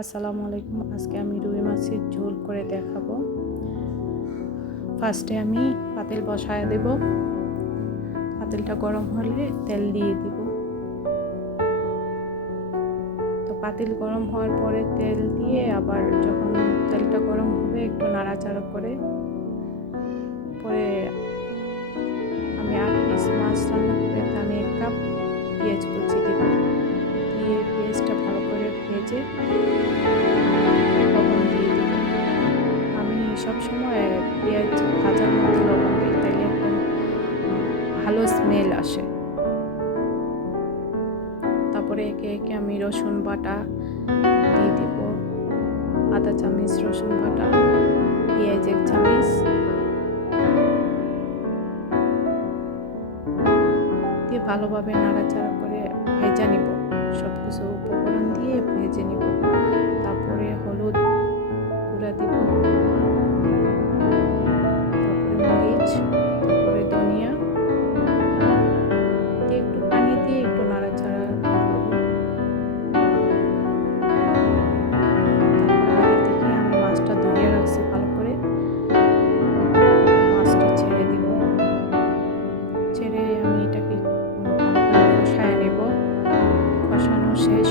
আসসালামু আলাইকুম। আজকে আমি রুই মাছের ঝোল করে দেখাবো। ফার্স্টে আমি পাতিল বসায় দেব। পাতিলটা গরম হলে তেল দিয়ে দিব। তো পাতিল গরম হওয়ার পরে তেল দিয়ে আবার যখন তেলটা গরম হবে একটু নাড়াচাড়া করে পরে আমি 8 পিস মাছ রান্না করে আমি 1 কাপ পেঁয়াজ কুচি দিব। দিয়ে পেঁয়াজটা ভালো করে ভেজে লবণ দিয়ে দিব। আমি সবসময় পেঁয়াজ ভাজার মধ্যে লবণ দিই, তাইলে একদম ভালো স্মেল আসে। তারপরে একে একে আমি রসুন বাটা দিয়ে দিব, আধা চামচ রসুন বাটা, পেঁয়াজ 1 চামচ দিয়ে ভালোভাবে নাড়াচাড়া করে ভেজে নিব। সব কিছু উপকরণ দিয়ে ভেজে নিব। তারপরে হলুদ গুঁড়া দিব, তারপরে মরিচ, তারপরে ধনিয়া দিয়ে একটু পানি দিয়ে একটু নাড়াচাড়া করব। তারপরে আগে থেকে আমি মাছটা ধুয়ে রাখছি ভালো করে, মাছটা ছেড়ে দিব। ছেড়ে আমি এটাকে ভালো করে কষায় নেব। কষানো শেষ